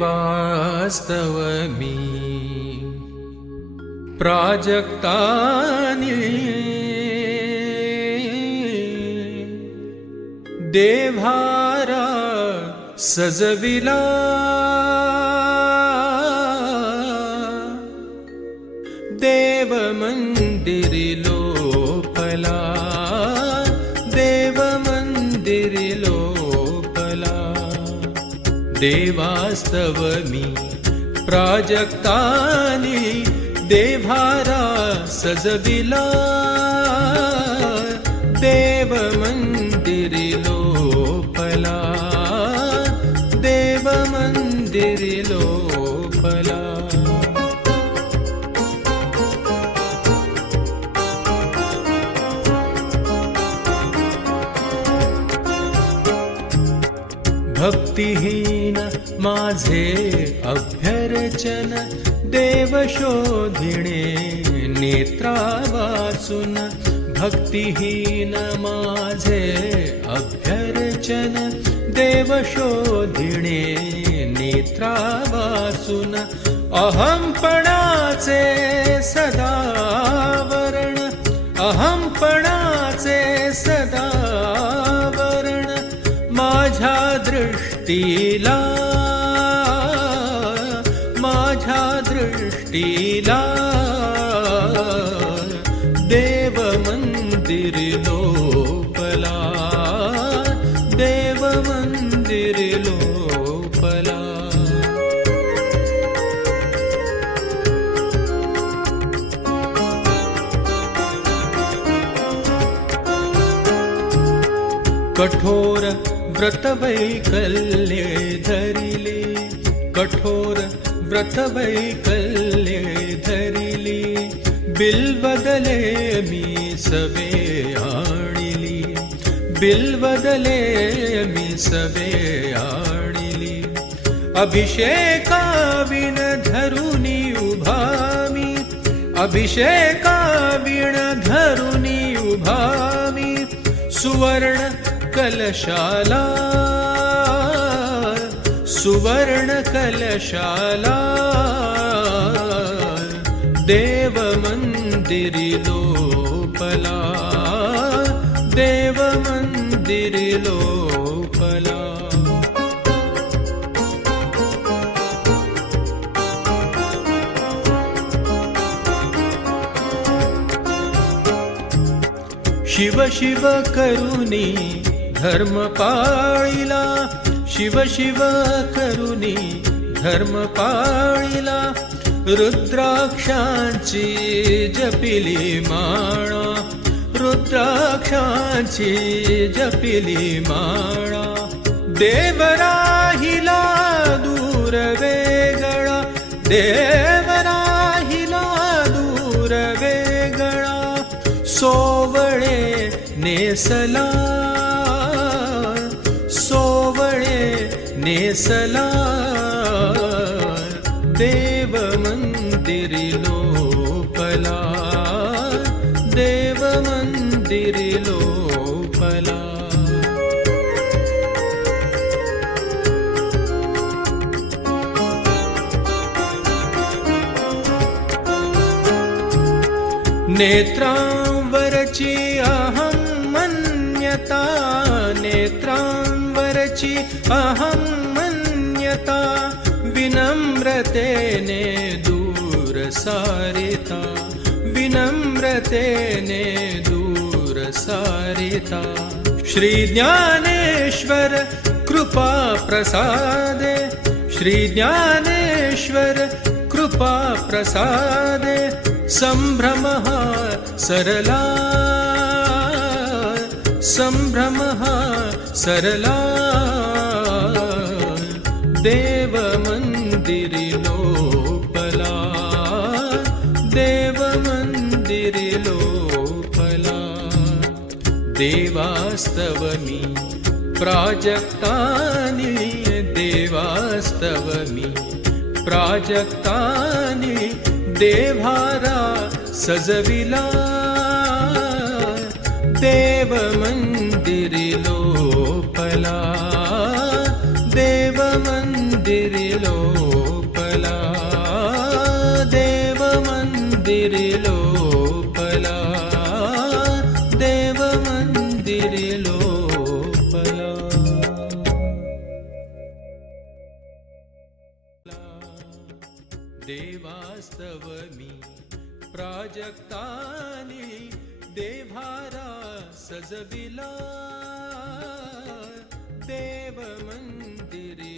देवास्तव मी प्राजक्तानि देव्हारा सजविला देव मंदिरी लोपला देव मंदिरी लोपला देवास्तव मी प्राजक्तानि देव्हारा सजविला देव मंदिरी लोपला देव मंदिरी लोपला भक्तिहीन माझे अभ्यर्चन देव शोधिणे नेत्रा वाचून भक्तिहीन माझे अभ्यर्चन देव शोधिणे नेत्रा वाचून अहंपणाचे सदावरण अहंपणाचे सदावरण माझ्या दृष्टीला देव मंदिरी लोपला देव मंदिरी लोपला कठोर व्रतवैकल्ये धरिले कठोर व्रतवैकल्ये धरिली बिल्वदले मी सवे आणिली बिल्वदले मी सवे आणिली अभिषेकाविण धरुनी उभामी अभिषेकाविण धरुनी उभामी सुवर्ण कलशाला सुवर्ण कलशाला देव मंदिरी लोपला देव मंदिरी लोपला शिव शिव करुनी धर्म पाळिला शिव शिव करुनी धर्म पाळिला रुद्राक्षांची जपिली माळा रुद्राक्षांची जपिली माळा देव राहिला दूर वेगळा देव राहिला दूर वेगळा सोवळे नेसला सोवळे नेसला देव मंदिरी लोपला देव मंदिरी लोपला नेत्रांवरची अहं मन्यता नेत्रांवरची अहं मन्यता विनम्रतेने दूर सारिता विनम्रतेने दूर सारिता श्री ज्ञानेश्वर कृपा प्रसादे श्री ज्ञानेश्वर कृपा प्रसादे संभ्रमः सरला संभ्रमः सरला देव मंदिरी लोपला देव मंदिरी लोपला देवास्तव मी प्राजक्तानि देवास्तव मी प्राजक्तानि देव्हारा सजविला देव मंदिरी लोपला देव मंदिरी प्राजक्तानी देव्हारा सजविला देव मंदिरी